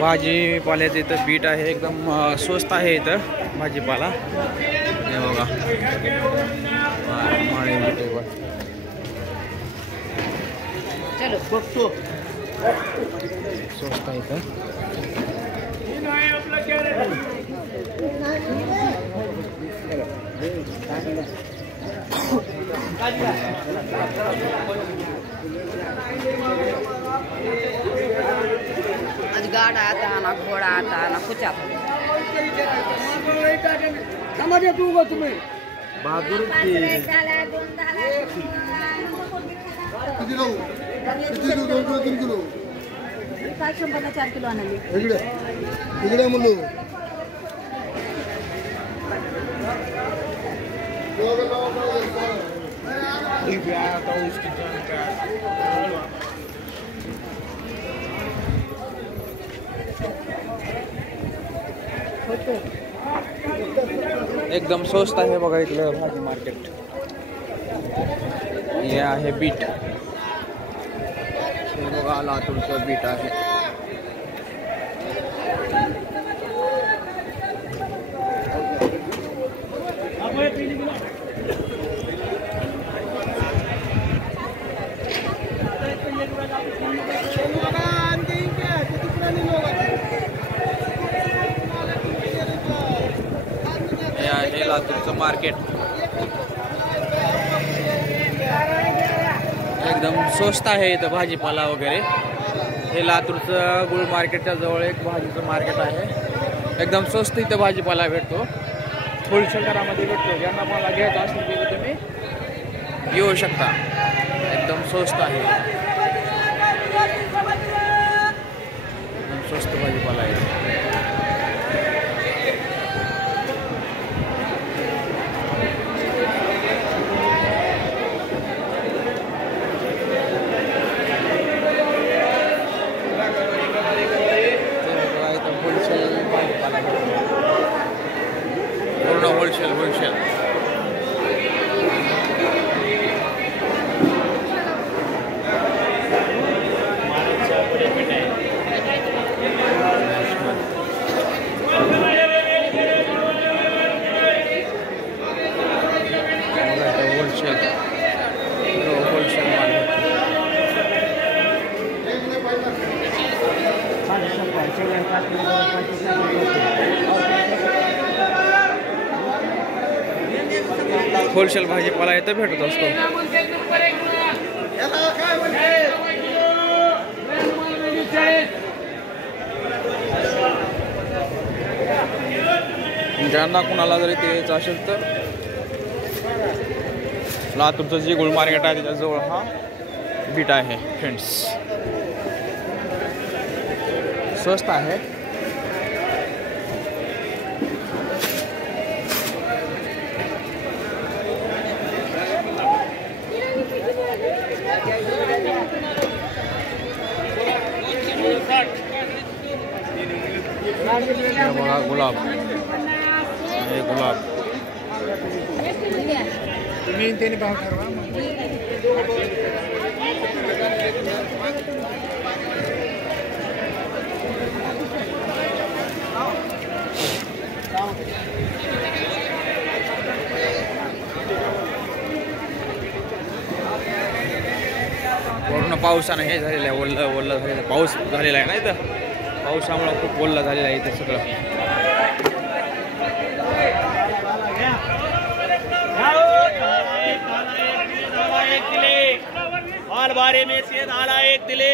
भाजीपाल्याचं इथं बीट आहे, एकदम स्वस्त आहे इथं भाजीपाला. हे बघा स्वस्त आहे इथं. आज गाड़ा आता ना घोड़ा आता ना कुछ आता. समझे तू को तुम्हें बहादुर किती लो किती लो 2-3 किलो 4 किलो आणली. इकडे मुल्लू एकदम स्वस्त आहे बघा इथलं भाजी मार्केट. हे आहे बीट. हे बघा लातूरचं बीट आहे. हे लातूरचं मार्केट एकदम स्वस्त आहे इथं भाजीपाला वगैरे. हे लातूरचं गुळ मार्केटच्या जवळ एक भाजीचं मार्केट आहे. एकदम स्वस्त इथं भाजीपाला भेटतो, होलसेल दरामध्ये भेटतो. ज्यांना मला घ्यायचं असेल तिथे तुम्ही घेऊ शकता. एकदम स्वस्त आहे, एकदम स्वस्त भाजीपाला आहे. होलसेल होलसेल भाजीपाला इथं भेटत असतो. ज्यांना कुणाला जरी ते यायचं असेल तर लातूरचं जे गुळ मार्केट आहे त्याच्याजवळ हा बीट आहे फ्रेंड्स. स्वस्त आहे. बघा गुलाब, हे गुलाब तुम्ही त्याने भाव ठरवा. पूर्ण पावसानं हे झालेलं आहे, ओल्लं झालेलं. पाऊस झालेला आहे ना इथं, पावसामुळे खूप ओल्लं झालेलं आहे इथं सगळं. और बारे में से झाला 1 दिले.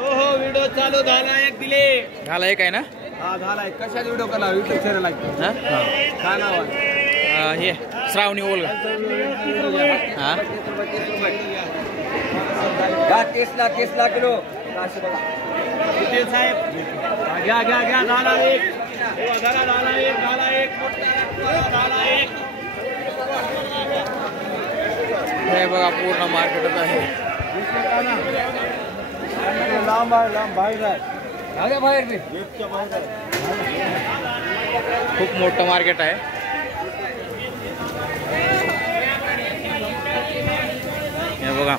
ओहो व्हिडिओ चालू झाला 1 दिले. झाला एक आहे ना? हा झाला. कशाचा व्हिडिओ केला? युट्यूब चॅनल आहे. काय नाव आहे? हे श्रावणी ओल. हा 30 किलो किती साहेब? घ्या झाला 1. झाला 1 झाला 1. हे बघा पूर्ण मार्केटच आहे. लांब बाहेर आहे. बाहेर खूप मोठं मार्केट आहे. हे बघा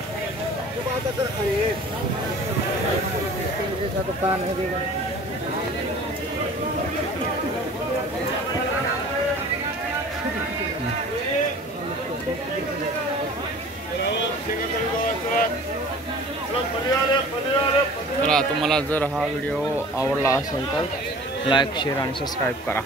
चला, तुम्हाला जर हा व्हिडिओ आवडला असेल तर लाईक शेअर आणि सबस्क्राईब करा.